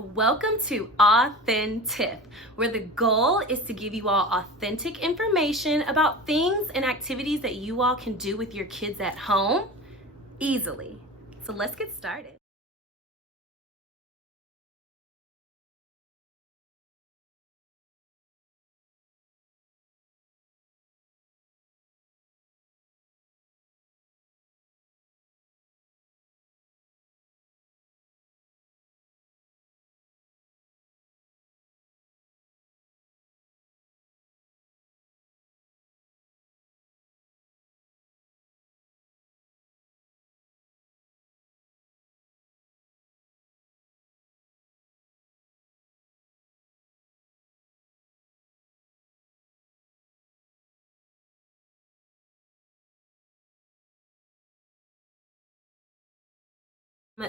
welcome to Authentic, where the goal is to give you all authentic information about things and activities that you all can do with your kids at home easily. So let's get started.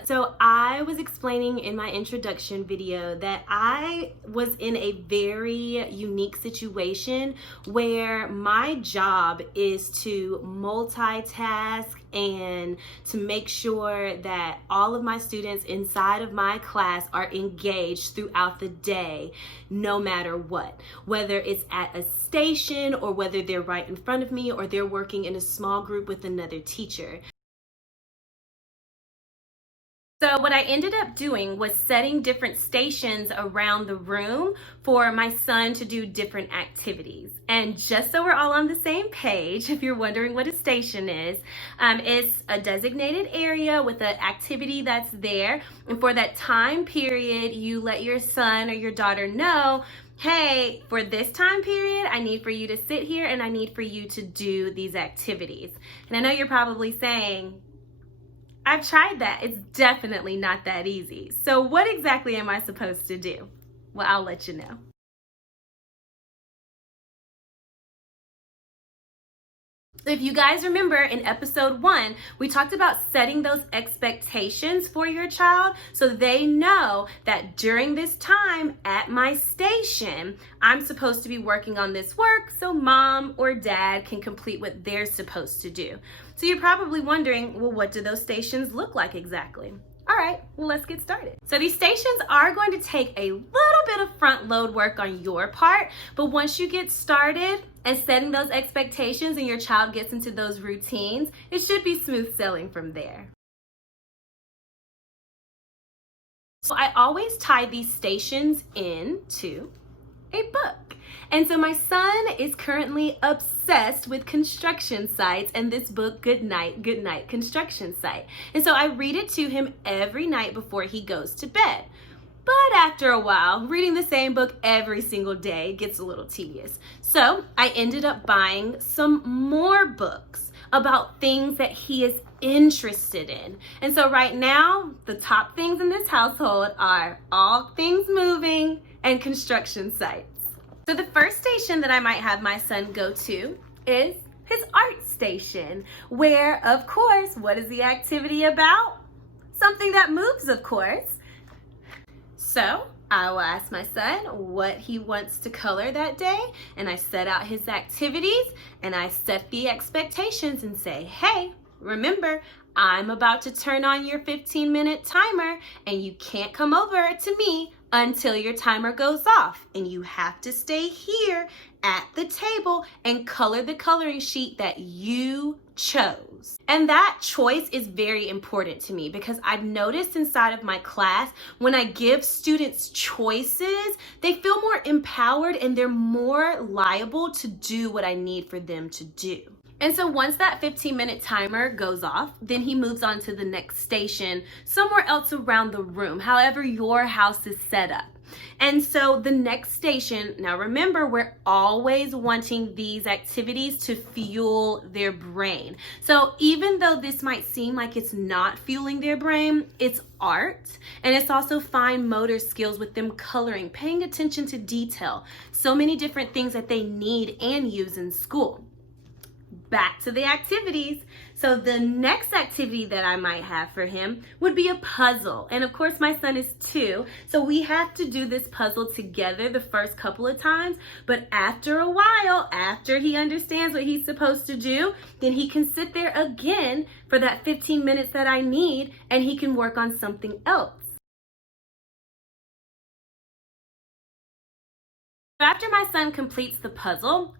So I was explaining in my introduction video that I was in a very unique situation where my job is to multitask and to make sure that all of my students inside of my class are engaged throughout the day, no matter what, whether it's at a station or whether they're right in front of me or they're working in a small group with another teacher. So what I ended up doing was setting different stations around the room for my son to do different activities. And just so we're all on the same page, if you're wondering what a station is, it's a designated area with an activity that's there. And for that time period, you let your son or your daughter know, hey, for this time period, I need for you to sit here and I need for you to do these activities. And I know you're probably saying, I've tried that. It's definitely not that easy. So what exactly am I supposed to do? Well, I'll let you know. If you guys remember in episode 1, we talked about setting those expectations for your child so they know that during this time at my station, I'm supposed to be working on this work so mom or dad can complete what they're supposed to do. So you're probably wondering, well, what do those stations look like exactly? All right, well, let's get started. So these stations are going to take a little bit of front load work on your part, but once you get started and setting those expectations and your child gets into those routines, it should be smooth sailing from there. So I always tie these stations into a book. And so my son is currently obsessed with construction sites and this book, Good Night, Construction Site. And so I read it to him every night before he goes to bed. But after a while, reading the same book every single day gets a little tedious. So I ended up buying some more books about things that he is interested in. And so right now, the top things in this household are all things moving and construction sites. So the first station that I might have my son go to is his art station, where, of course, what is the activity about? Something that moves, of course. So I will ask my son what he wants to color that day, and I set out his activities, and I set the expectations and say, hey, remember, I'm about to turn on your 15-minute timer, and you can't come over to me until your timer goes off, and you have to stay here at the table and color the coloring sheet that you chose. And that choice is very important to me because I've noticed inside of my class, when I give students choices, they feel more empowered and they're more liable to do what I need for them to do. And so once that 15-minute timer goes off, then he moves on to the next station somewhere else around the room, however your house is set up. And so the next station, now remember, we're always wanting these activities to fuel their brain. So even though this might seem like it's not fueling their brain, it's art, and it's also fine motor skills with them coloring, paying attention to detail, so many different things that they need and use in school. Back to the activities. So the next activity that I might have for him would be a puzzle. And of course my son is 2, so we have to do this puzzle together the first couple of times. But after a while, after he understands what he's supposed to do, then he can sit there again for that 15 minutes that I need, and he can work on something else. After my son completes the puzzle,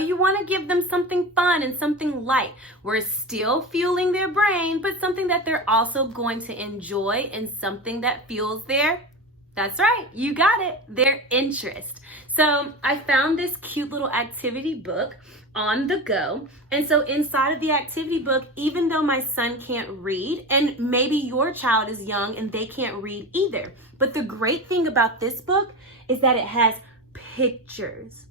you want to give them something fun and something light. We're still fueling their brain, but something that they're also going to enjoy and something that fuels that's right, you got it, their interest. So I found this cute little activity book on the go. And so inside of the activity book, even though my son can't read, and maybe your child is young and they can't read either, but the great thing about this book is that it has pictures.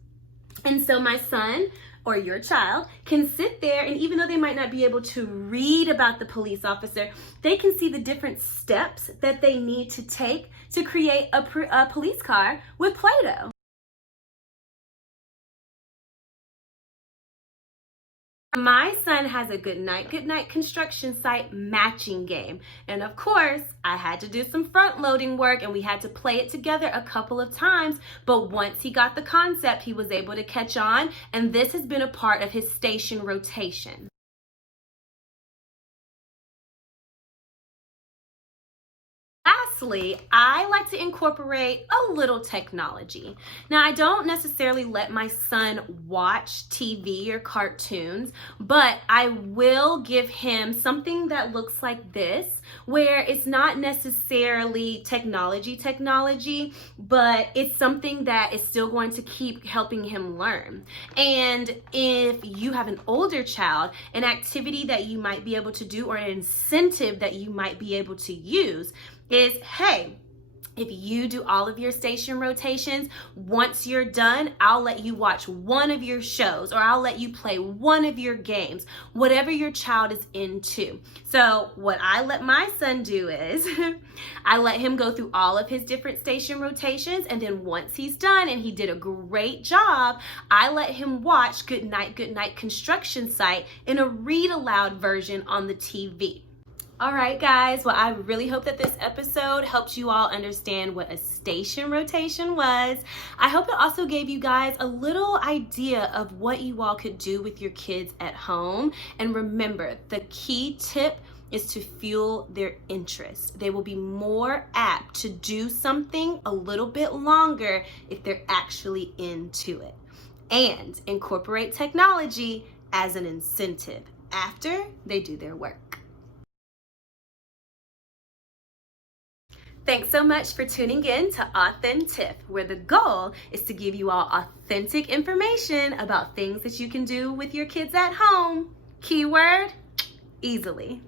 And so my son or your child can sit there, and even though they might not be able to read about the police officer, they can see the different steps that they need to take to create a police car with Play-Doh. My son has a Good Night construction site matching game. And of course, I had to do some front loading work and we had to play it together a couple of times. But once he got the concept, he was able to catch on. And this has been a part of his station rotation. Lastly, I like to incorporate a little technology. Now, I don't necessarily let my son watch TV or cartoons, but I will give him something that looks like this, where it's not necessarily technology, but it's something that is still going to keep helping him learn. And if you have an older child, an activity that you might be able to do or an incentive that you might be able to use is, hey, if you do all of your station rotations, once you're done, I'll let you watch one of your shows or I'll let you play one of your games, whatever your child is into. So what I let my son do is I let him go through all of his different station rotations, and then once he's done and he did a great job, I let him watch Good Night Construction Site in a read aloud version on the TV. All right, guys. Well, I really hope that this episode helped you all understand what a station rotation was. I hope it also gave you guys a little idea of what you all could do with your kids at home. And remember, the key tip is to fuel their interest. They will be more apt to do something a little bit longer if they're actually into it. And incorporate technology as an incentive after they do their work. Thanks so much for tuning in to Authentif, where the goal is to give you all authentic information about things that you can do with your kids at home. Keyword, easily.